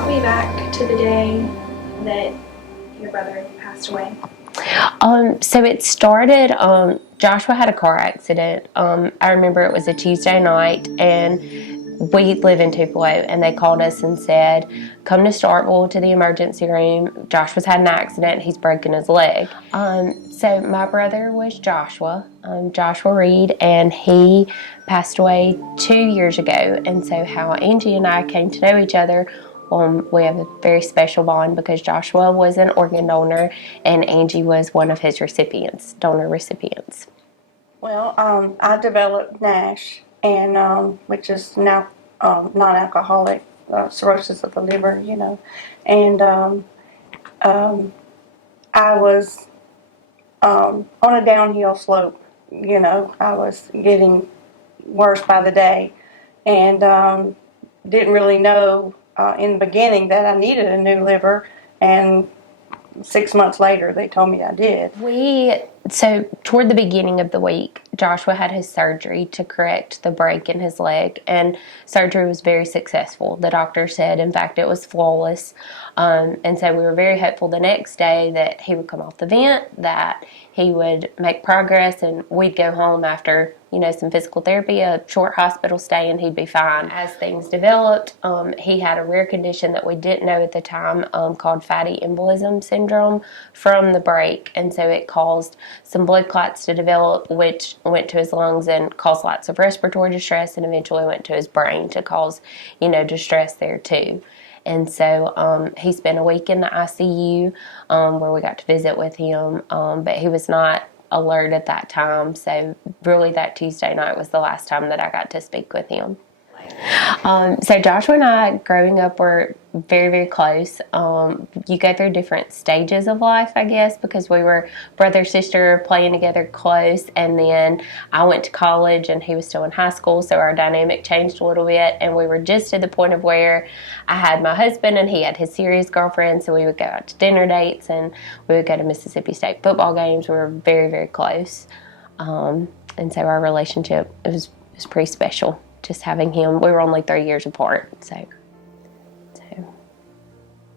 walk me back to the day that your brother passed away. So it started, Joshua had a car accident. I remember it was a Tuesday night, and we live in Tupelo, and they called us and said, come to Starkville to the emergency room. Joshua's had an accident. He's broken his leg. So my brother was Joshua, Joshua Reed, and he passed away 2 years ago. And so how Angie and I came to know each other, we have a very special bond because Joshua was an organ donor and Angie was one of his recipients, donor recipients. Well, I developed NASH, and which is now non-alcoholic cirrhosis of the liver, and I was on a downhill slope. I was getting worse by the day, and didn't really know in the beginning that I needed a new liver, and 6 months later they told me I did. So toward the beginning of the week, Joshua had his surgery to correct the break in his leg, and surgery was very successful. The doctor said, in fact, it was flawless. And so we were very hopeful the next day that he would come off the vent, that he would make progress, and we'd go home after, some physical therapy, a short hospital stay, and he'd be fine. As things developed, he had a rare condition that we didn't know at the time called fatty embolism syndrome from the break, and so it caused some blood clots to develop, which went to his lungs and caused lots of respiratory distress, and eventually went to his brain to cause, distress there too. And so he spent a week in the ICU where we got to visit with him, but he was not alert at that time. So really that Tuesday night was the last time that I got to speak with him. So Joshua and I, growing up, were very, very close. You go through different stages of life, I guess, because we were brother, sister, playing together close, and then I went to college and he was still in high school, so our dynamic changed a little bit, and we were just to the point of where I had my husband and he had his serious girlfriend, so we would go out to dinner dates and we would go to Mississippi State football games. We were very, very close, and so our relationship was pretty special. Just having him, we were only 3 years apart, so.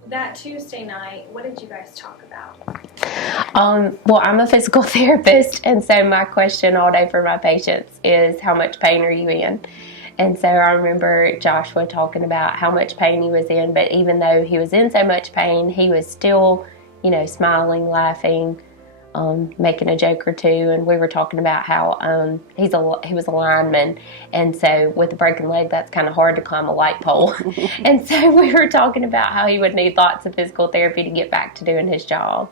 That Tuesday night, what did you guys talk about? Well, I'm a physical therapist, and so my question all day for my patients is, how much pain are you in? And so I remember Joshua talking about how much pain he was in, but even though he was in so much pain, he was still, smiling, laughing, making a joke or two, and we were talking about how he was a lineman, and so with a broken leg, that's kind of hard to climb a light pole. And so we were talking about how he would need lots of physical therapy to get back to doing his job.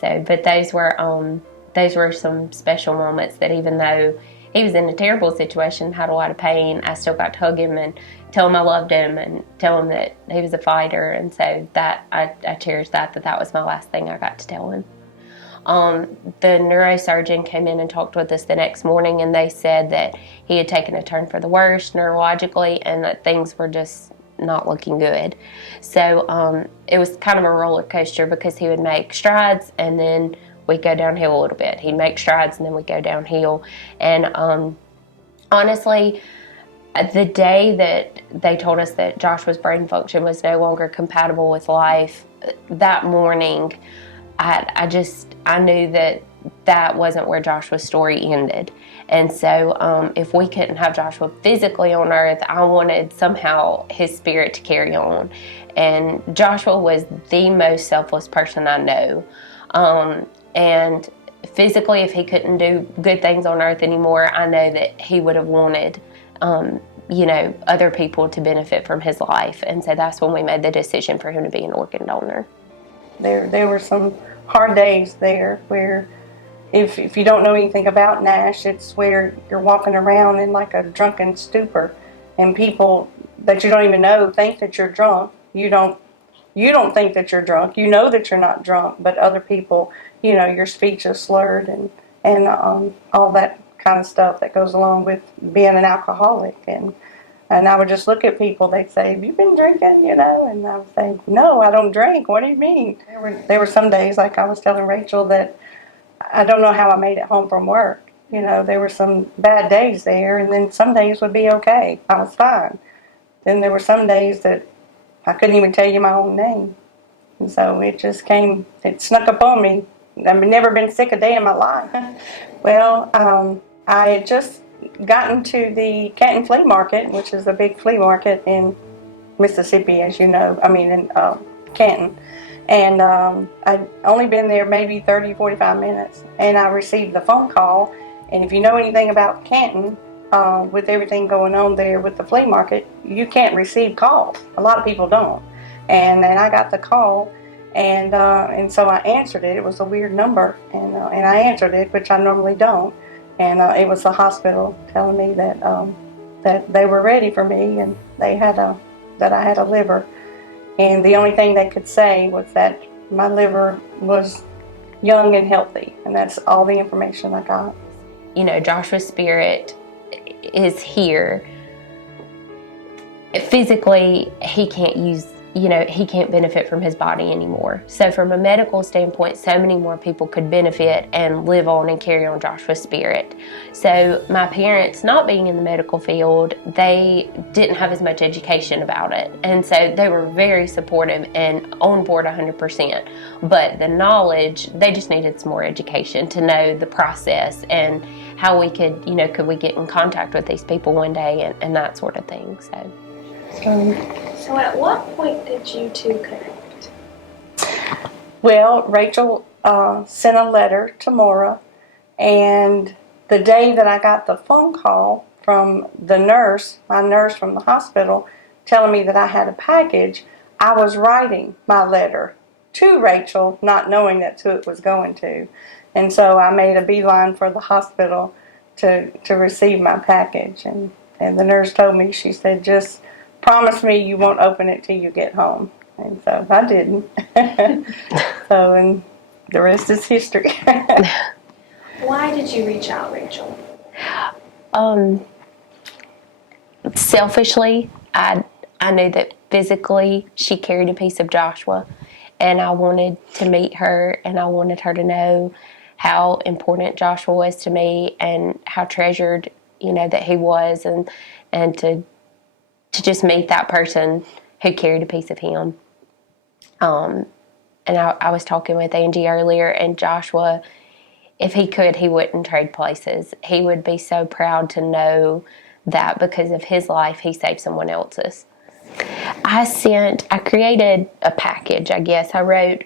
So, but those were some special moments that even though he was in a terrible situation, had a lot of pain, I still got to hug him and tell him I loved him and tell him that he was a fighter, and so that I cherish that was my last thing I got to tell him. The neurosurgeon came in and talked with us the next morning, and they said that he had taken a turn for the worse neurologically and that things were just not looking good. So it was kind of a roller coaster because he would make strides and then we'd go downhill a little bit. He'd make strides and then we'd go downhill. And honestly, the day that they told us that Joshua's brain function was no longer compatible with life, that morning I knew that wasn't where Joshua's story ended. And so if we couldn't have Joshua physically on earth, I wanted somehow his spirit to carry on. And Joshua was the most selfless person I know. And physically, if he couldn't do good things on earth anymore, I know that he would have wanted other people to benefit from his life. And so that's when we made the decision for him to be an organ donor. There were some hard days there where if you don't know anything about NASH, it's where you're walking around in like a drunken stupor, and people that you don't even know think that you're drunk. You don't think that you're drunk. You know that you're not drunk, but other people, your speech is slurred and all that kind of stuff that goes along with being an alcoholic. And I would just look at people, they'd say, have you been drinking, and I would say, no, I don't drink. What do you mean? There were some days, like I was telling Raychal, that I don't know how I made it home from work. There were some bad days there, and then some days would be okay. I was fine. Then there were some days that I couldn't even tell you my own name. And so it snuck up on me. I've never been sick a day in my life. Well, I had just gotten to the Canton Flea Market, which is a big flea market in Mississippi, as you know, in Canton. And I'd only been there maybe 30, 45 minutes, and I received the phone call. And if you know anything about Canton, with everything going on there with the flea market, you can't receive calls. A lot of people don't. And then I got the call, and so I answered it. It was a weird number, and I answered it, which I normally don't. And it was the hospital telling me that they were ready for me, and that I had a liver. And the only thing they could say was that my liver was young and healthy, and that's all the information I got. You know, Joshua's spirit is here. Physically, he can't benefit from his body anymore. So from a medical standpoint, so many more people could benefit and live on and carry on Joshua's spirit. So my parents, not being in the medical field, they didn't have as much education about it. And so they were very supportive and on board 100%. But the knowledge, they just needed some more education to know the process and how we could we get in contact with these people one day and that sort of thing. So at what point did you two connect? Well, Rachel sent a letter to Maura, and the day that I got the phone call from my nurse from the hospital, telling me that I had a package, I was writing my letter to Rachel, not knowing that's who it was going to. And so I made a beeline for the hospital to receive my package. And the nurse told me, she said, just promise me you won't open it till you get home. And so I didn't. And the rest is history. Why did you reach out, Rachel? Selfishly, I knew that physically she carried a piece of Joshua, and I wanted to meet her, and I wanted her to know how important Joshua was to me and how treasured, that he was, and to just meet that person who carried a piece of him. And I was talking with Angie earlier, and Joshua, if he could, he wouldn't trade places. He would be so proud to know that because of his life, he saved someone else's. I created a package, I guess. I wrote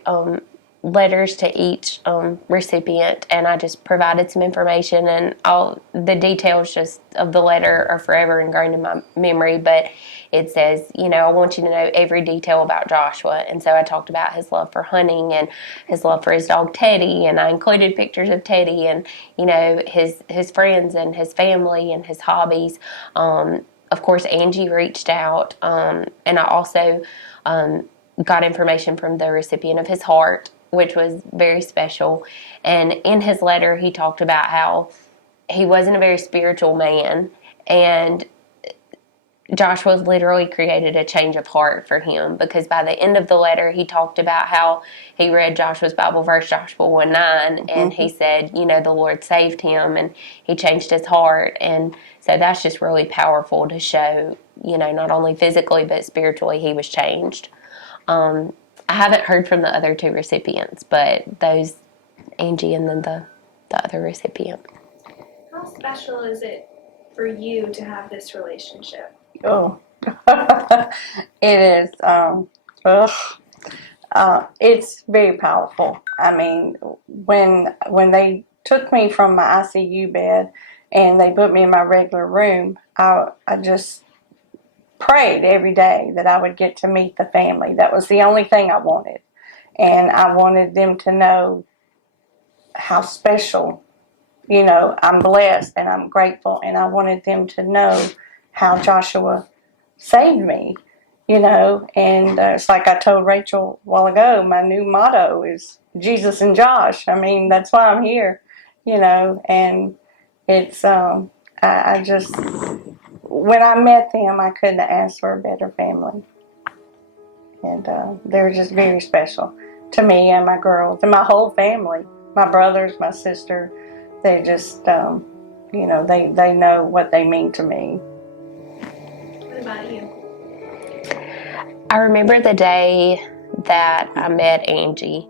letters to each recipient, and I just provided some information, and all the details just of the letter are forever ingrained in my memory. But it says, I want you to know every detail about Joshua. And so I talked about his love for hunting and his love for his dog Teddy, and I included pictures of Teddy and his friends and his family and his hobbies. Of course, Angie reached out, and I also got information from the recipient of his heart, which was very special. And in his letter, he talked about how he wasn't a very spiritual man, and Joshua literally created a change of heart for him, because by the end of the letter, he talked about how he read Joshua's Bible verse, Joshua 1:9, and he said, the Lord saved him, and he changed his heart. And so that's just really powerful to show, not only physically, but spiritually he was changed. I haven't heard from the other two recipients, but those, Angie and then the other recipient. How special is it for you to have this relationship? Oh, it is. It's very powerful. When they took me from my ICU bed and they put me in my regular room, I just prayed every day that I would get to meet the family. That was the only thing I wanted. And I wanted them to know how special, I'm blessed and I'm grateful. And I wanted them to know how Joshua saved me, and it's like I told Rachel a while ago, my new motto is Jesus and Josh. That's why I'm here, and it's, I just, when I met them, I couldn't have asked for a better family. And they're just very special to me and my girls and my whole family, my brothers, my sister. They just, they know what they mean to me. What about you? I remember the day that I met Angie.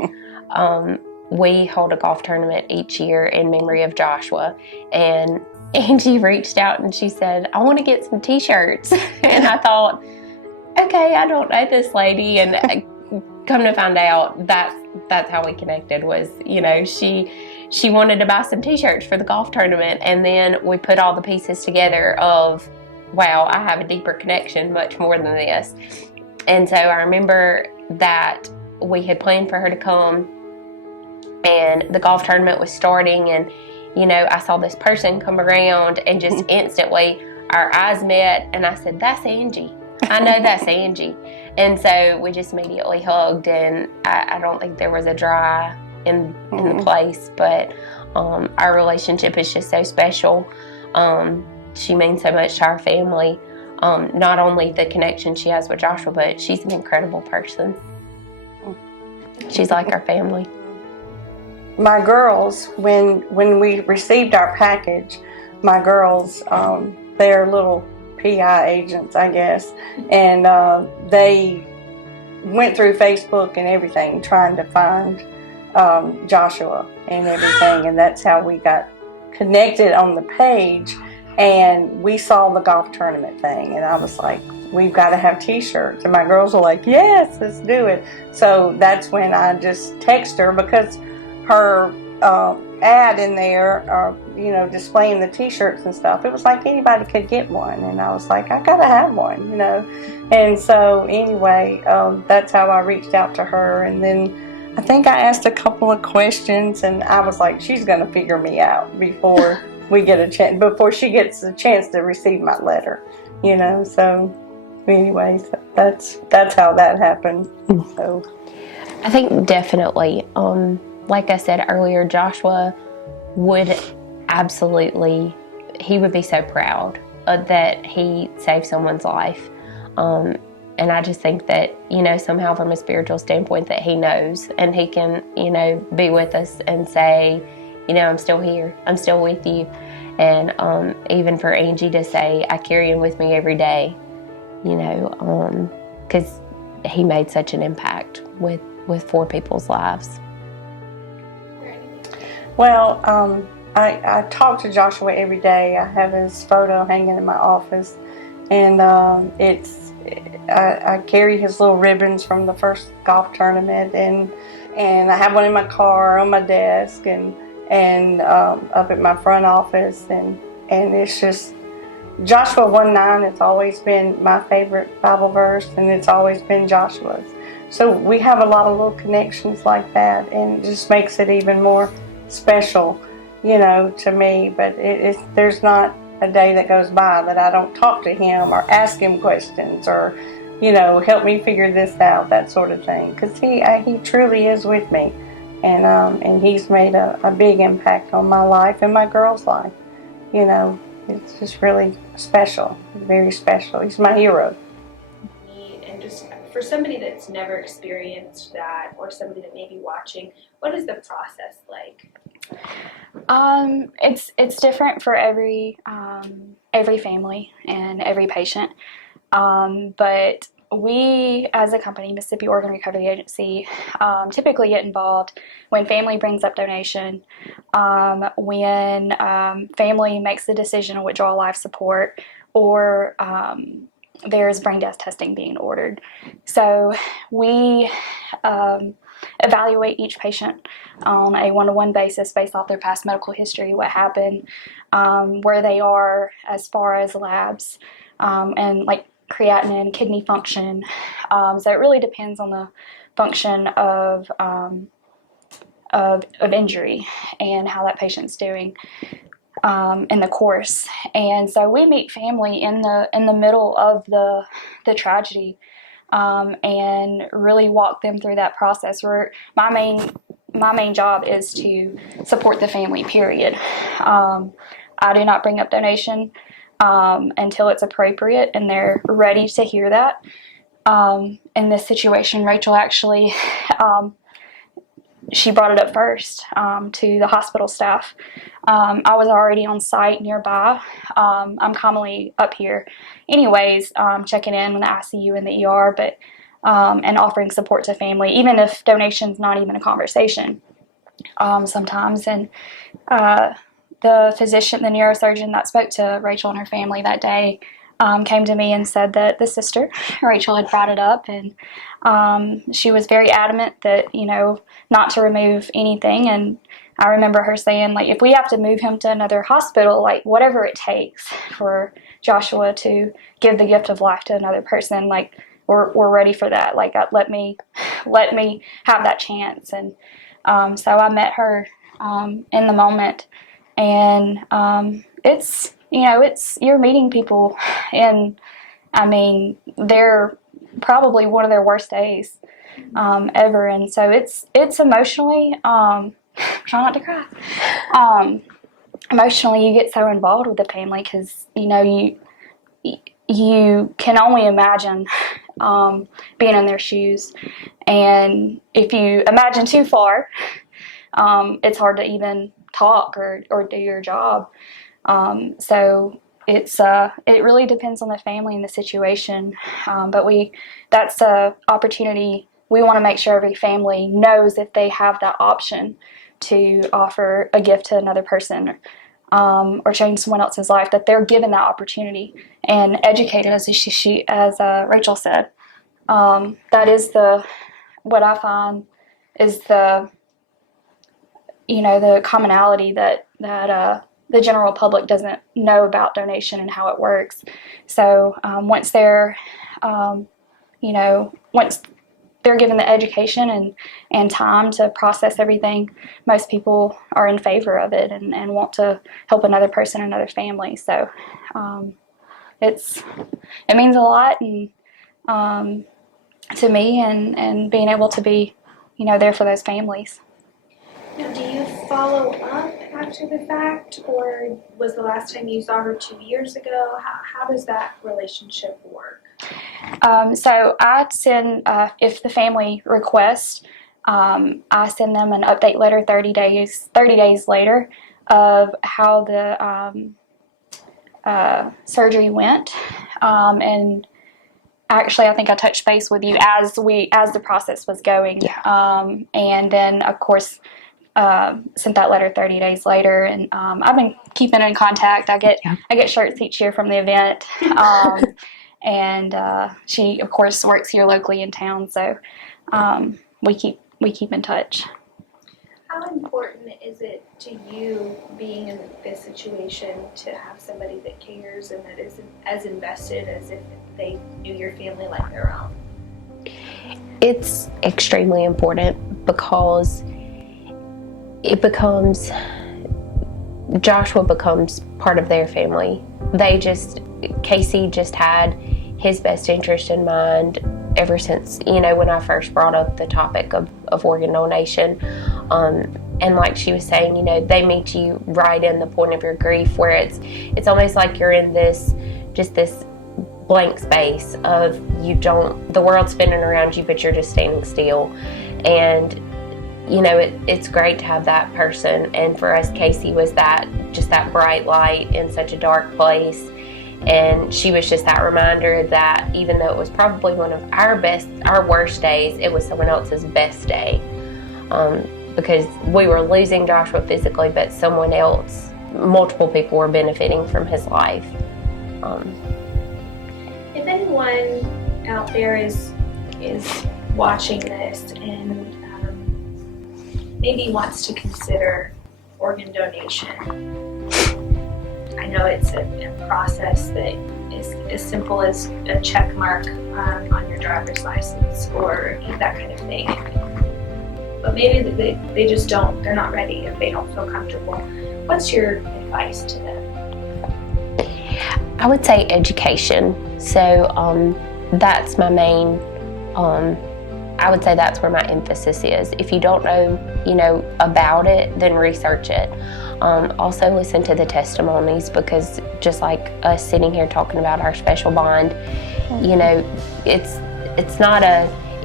We hold a golf tournament each year in memory of Joshua, and Angie reached out and she said, I want to get some t-shirts. And I thought, okay, I don't know this lady. And come to find out, that's how we connected. Was, she wanted to buy some t-shirts for the golf tournament, and then we put all the pieces together of, wow, I have a deeper connection, much more than this. And so I remember that we had planned for her to come, and the golf tournament was starting, and I saw this person come around, and just instantly our eyes met, and I said, that's Angie. I know that's Angie. And so we just immediately hugged, and I don't think there was a dry in the place, but our relationship is just so special. She means so much to our family. Not only the connection she has with Joshua, but she's an incredible person. She's like our family. My girls, when we received our package, my girls, they're little PI agents, I guess, and they went through Facebook and everything trying to find Joshua and everything, and that's how we got connected on the page. And we saw the golf tournament thing, and I was like, we've got to have t-shirts. And my girls were like, yes, let's do it. So that's when I just texted her, because her ad in there, displaying the t-shirts and stuff, it was like anybody could get one. And I was like, I got to have one, And so anyway, that's how I reached out to her. And then I think I asked a couple of questions, and I was like, she's going to figure me out before we get a chance, before she gets a chance to receive my letter, So anyway, so that's how that happened. So I think definitely, like I said earlier, Joshua would absolutely, he would be so proud that he saved someone's life. And I just think that, somehow from a spiritual standpoint, that he knows, and he can, be with us and say, I'm still here, I'm still with you. And even for Angie to say, I carry him with me every day, because he made such an impact with 4 people's lives. Well, I talk to Joshua every day. I have his photo hanging in my office, and I carry his little ribbons from the first golf tournament, and I have one in my car, on my desk, and up at my front office, and it's just Joshua 1:9. It's always been my favorite Bible verse, and it's always been Joshua's. So we have a lot of little connections like that, and it just makes it even more special, to me. But there's not a day that goes by that I don't talk to him or ask him questions or, help me figure this out, that sort of thing. Because he truly is with me, and he's made a big impact on my life and my girl's life. It's just really special, very special. He's my hero. And just for somebody that's never experienced that, or somebody that may be watching, what is the process like? It's different for every family and every patient. But we, as a company, Mississippi Organ Recovery Agency, typically get involved when family brings up donation, when family makes the decision to withdraw life support, or there's brain death testing being ordered. So we evaluate each patient on a one-to-one basis based off their past medical history, what happened, where they are as far as labs, and like creatinine, kidney function. So it really depends on the function of injury and how that patient's doing in the course. And so we meet family in the middle of the tragedy, and really walk them through that process. Where my main job is to support the family, period. I do not bring up donation until it's appropriate and they're ready to hear that. In this situation, Raychal actually, she brought it up first to the hospital staff. I was already on site nearby. I'm commonly up here anyways, checking in the ICU and the ER, but and offering support to family, even if donation's not even a conversation sometimes. And the physician, the neurosurgeon that spoke to Raychal and her family that day, came to me and said that the sister, Raychal, had brought it up, and she was very adamant that, not to remove anything. And I remember her saying, like, if we have to move him to another hospital, like, whatever it takes for Joshua to give the gift of life to another person, like, we're ready for that. Like, let me have that chance. And so I met her in the moment, and it's you're meeting people, and I mean, they're probably one of their worst days ever, and so it's emotionally. Try not to cry. Emotionally, you get so involved with the family because you can only imagine being in their shoes, and if you imagine too far, it's hard to even talk or do your job. So it really depends on the family and the situation, but that's a opportunity. We want to make sure every family knows if they have that option to offer a gift to another person or change someone else's life, that they're given that opportunity and educated, as Raychal said. That is what I find is the commonality that the general public doesn't know about donation and how it works. So once they're once they're given the education and time to process everything, most people are in favor of it and want to help another person, another family. So it means a lot and to me, and being able to be there for those families. Now, do you follow up after the fact, or was the last time you saw her 2 years ago? How does that relationship work? So I send, if the family requests, I send them an update letter 30 days later of how the surgery went. And actually, I think I touched base with you as the process was going. Yeah. And then, of course, sent that letter 30 days later, and I've been keeping in contact. I get shirts each year from the event. And she, of course, works here locally in town, so we keep in touch. How important is it to you, being in this situation, to have somebody that cares and that is as invested as if they knew your family like their own? It's extremely important because Joshua becomes part of their family. Kacie just had his best interest in mind ever since, when I first brought up the topic of organ donation. And like she was saying, they meet you right in the point of your grief, where it's almost like you're in this blank space of the world's spinning around you, but you're just standing still. And it's great to have that person, and for us, Kacie was that bright light in such a dark place, and she was just that reminder that even though it was probably one of our worst days, it was someone else's best day, because we were losing Joshua physically, but someone else, multiple people were benefiting from his life. If anyone out there is watching this and maybe wants to consider organ donation, I know it's a process that is as simple as a check mark on your driver's license or that kind of thing. But maybe they just they're not ready, if they don't feel comfortable. What's your advice to them? I would say education. So that's my main, I would say that's where my emphasis is. If you don't know, about it, then research it. Also listen to the testimonies, because just like us sitting here talking about our special bond,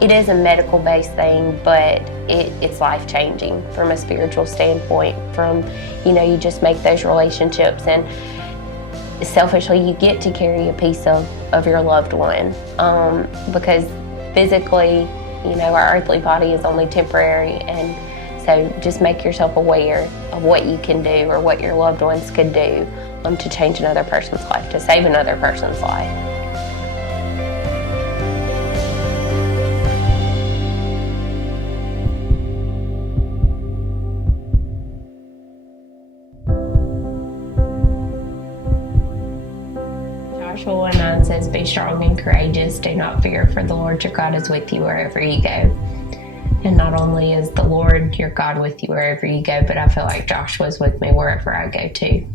it is a medical based thing, but it's life changing from a spiritual standpoint. From, you just make those relationships, and selfishly you get to carry a piece of your loved one, because physically, our earthly body is only temporary, and so just make yourself aware of what you can do or what your loved ones could do to change another person's life, to save another person's life. Joshua 1:9 says, "Be strong and courageous. Do not fear, for the Lord your God is with you wherever you go." And not only is the Lord your God with you wherever you go, but I feel like Joshua's with me wherever I go too.